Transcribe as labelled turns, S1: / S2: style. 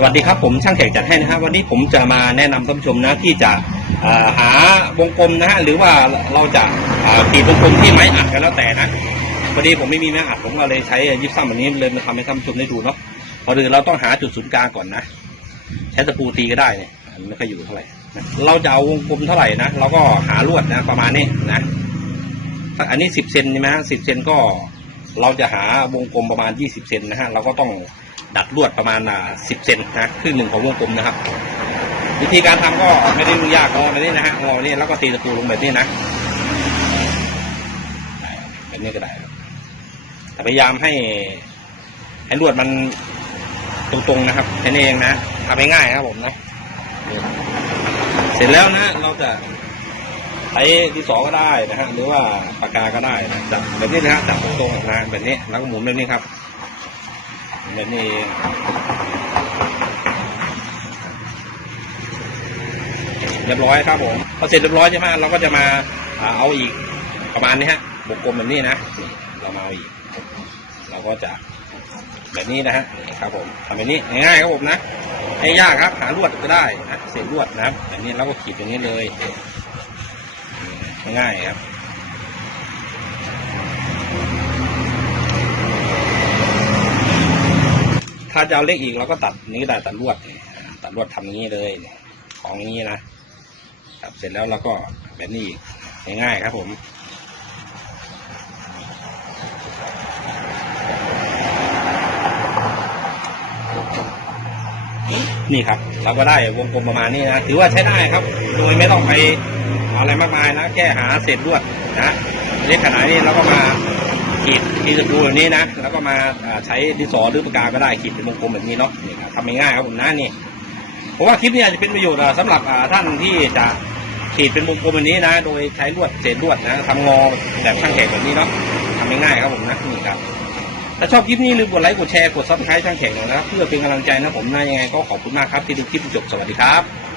S1: สวัสดีครับผมช่างแขกจัดให้นะฮะวันนี้ผมจะมาแนะนำท่านผู้ชมนะที่จะอ่อหาวงกลมนะฮะหรือว่าเราจะเอ่อขีดวงกลมที่ไม้อัดกันแล้วแต่นะพอดีผมไม่มีไม้อัดผมก็เลยใช้ยิปซัมแบบนี้เลยมาทำให้ท่านผู้ชมได้ดูเนาะพอดีเราต้องหาจุดศูนย์กลางก่อนนะใช้ตะปูตีก็ได้เนี่ยมันไม่ค่อยอยู่เท่าไหร่นะเราจะเอาวงกลมเท่าไหร่นะเราก็หาลวดนะประมาณนี้นะถ้าอันนี้สิบเซนใช่ไหมฮะสิบเซนก็เราจะหาวงกลมประมาณยี่สิบเซนนะฮะเราก็ต้อง ดัดลวดประมาณอ่าสิบเซนนะครึ่งหนึ่งของวงกลมนะครับ วิธีการทำก็ไม่ได้ยุ่งยากงอแบบนี้นะฮะงอแบบนี้แล้วก็ตีตะปูลงแบบนี้นะแบบนี้ก็ได้แต่พยายามให้ให้ลวดมันตรงๆนะครับแค่นี้เองนะทำง่ายๆครับผมนะเสร็จแล้วนะเราจะใช้ที่สอก็ได้นะฮะหรือว่าปากกาก็ได้นะจับแบบนี้นะฮะจับตรงๆนะแบบนี้แล้วก็หมุนแบบนี้ครับ แบบนี้เองเรียบร้อยครับผมพอเสร็จเรียบร้อยใช่ไหมเราก็จะมาเอาอีกประมาณนี้ฮะวงกลมแบบนี้นะเรามาเอาอีก เราก็จะแบบนี้นะฮะครับผมทำแบบนี้ง่ายๆครับผมนะไม่ยากครับ หาลวดก็ได้นะเศษลวดนะครับแบบนี้เราก็ขีดอย่างนี้เลย ง่ายครับ ถ้า จะเอาเล็กอีกเราก็ตัดนี้ได้ตัดลวดตัดลวดทำอย่างนี้เลย ของงนี้นะครับเสร็จแล้วเราก็แบบนี้ง่ายๆครับผมนี่ครับ เราก็ได้วงกลมประมาณนี้นะถือว่าใช้ได้ครับ โดยไม่ต้องไปอะไรมากมายนะแค่หาเศษลวดนะเล็กขนาดนี้เราก็มา ขีดขีดตะปูแบบนี้นะ แล้วก็มาใช้ดินสอหรือปากกาก็ได้ขีดเป็นวงกลมแบบนี้เนาะทำง่ายครับผมนะนี่ผมว่าคลิปนี้อาจจะเป็นประโยชน์อะสำหรับท่านที่จะขีดเป็นวงกลมแบบนี้นะ โดยใช้ลวดเศษลวดนะทำงอแบบช่างแขกแบบนี้เนาะทำง่ายครับผมนะนี่ครับถ้าชอบคลิปนี้ลืมกดไลค์กดแชร์กดซับสไครต์ช่างแข่งหน่อยนะครับเพื่อเป็นกำลังใจนะผมนะยังไงก็ขอบคุณมากครับที่ดูคลิปจบสวัสดีครับ